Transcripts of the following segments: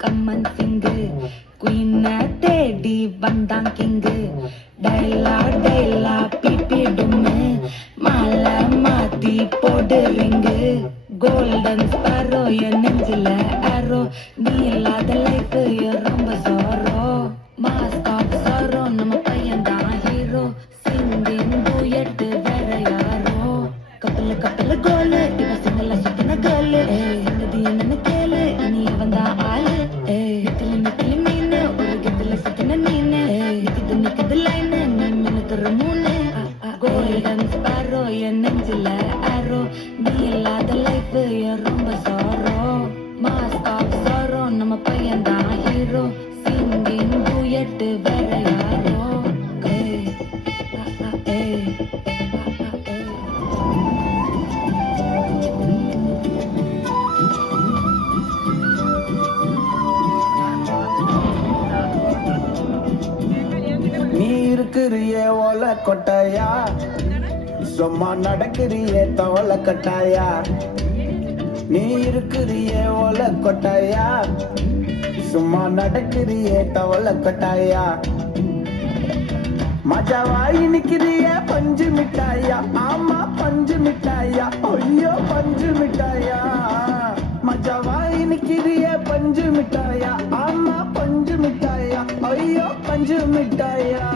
கம்மன் சிங்கு குயின தேடி வந்தான் king டைலா டைலா BP டும்மு மாலை மாத்தி போடுறீங்க கோல்டன் ஸ்பாரோ என் நெஞ்சில ஆரோ நீ இல்லாத லைஃப் ரொம்ப சோரோ மாஸ்க் ஆஃப் சோரோ நம்ம பையன் தான் ஹீரோ சிங்கிங் டூயட் வேற யாரோ கப்பல் கப்பல் கோலு இவ சிங்கல சுத்தின கோலு என்னது என்னன்னு கேளு நீ வந்தா ஆளு நிக்கலி நிக்கலி மீனு ஒரு கத்துல சுத்தின நீனு நிக்குது லைனு நீ மினுக்குற மூணு கோல்டன் ஸ்பாரோ என் நெஞ்சில ஆரோ நீ இல்லாத லைஃப் ரொம்ப சோரோ மாஸ்க் ஆஃப் சோரோ நம்ம பையன் தான் ஹீரோ சிங்கிங் டூயட் வேற யாரோ நீ இருக்கிறியே ஓல கொட்டாயா சும்மா நடக்கிறியே தவள கட்டாயா நீ இருக்கிறியே ஓல கொட்டாயா சும்மா நடக்கிறியே தவள கட்டாயா மஜாவாய் நிக்கிறிய பஞ்சு மிட்டாயா ஆமா பஞ்சு மிட்டாயா ஐயோ பஞ்சு மிட்டாயா மஜாவாய் நிக்கிறிய பஞ்சு மிட்டாயா ஆமா பஞ்சு மிட்டாயா ஐயோ பஞ்சு மிட்டாயா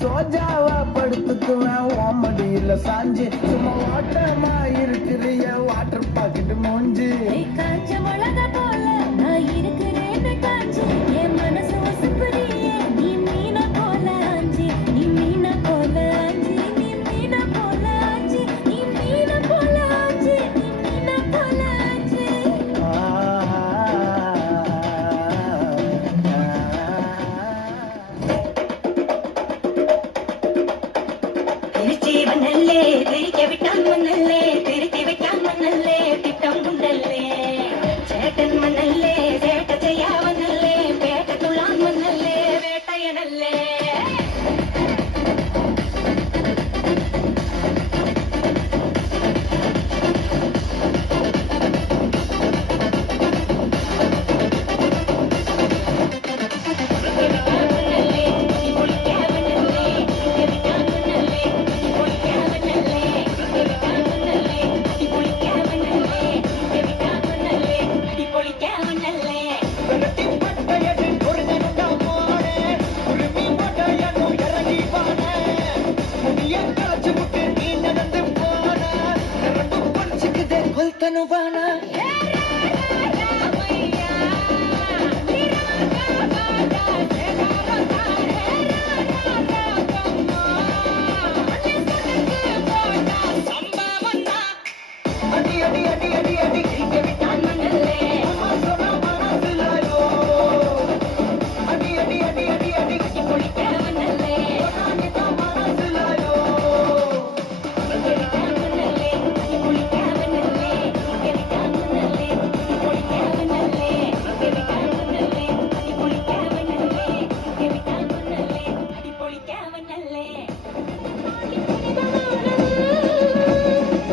சோஜாவா படுத்துக்குவேன் ஓமடியில சாஞ்சி சும்மா ஓட்டமா இருக்கிறிய வாட்டர் பாக்கெட் மூஞ்சி காஞ்ச மிளகா போல நான் இருக்கிறேன்னு காஞ்சி என் மனசு உசுப்புறியே நீ மீனா போல ஆஞ்சி நீ மீனா போல ஆஞ்சி நீ மீனா போல ஆஞ்சி நீ மீனா போல ஆஞ்சி நீ மீனா போல ஆஞ்சி திருச்சி வந்தல்லே திரிக்க விட்டான் மன்னல்லே திருத்தி வைக்கான் மன்னல்லே திட்டம் உண்டல்லே சேட்டன் மன்னல்லே சேட்ட செய்யா வந்தல்லே பேட்ட துளான் மன்னல்லே வேட்டையனல்லே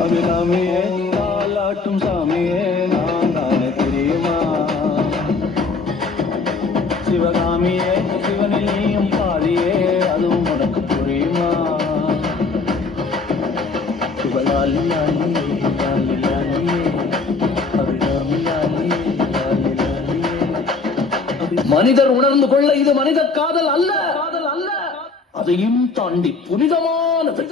அபிராமியே தாலாட்டும் சாமியே நான் தானே தெரியுமா சிவகாமியே சிவனில் நீயும் பாதியே அதுவும் உனக்கு புரியுமா சிவலாலி லாலியே லாலி லாலியே அபிராமி லாலியே லாலி லாலியே. மனிதர் உணர்ந்து கொள்ள இது மனித காதல் அல்ல அதையும் தாண்டி புனிதமானது.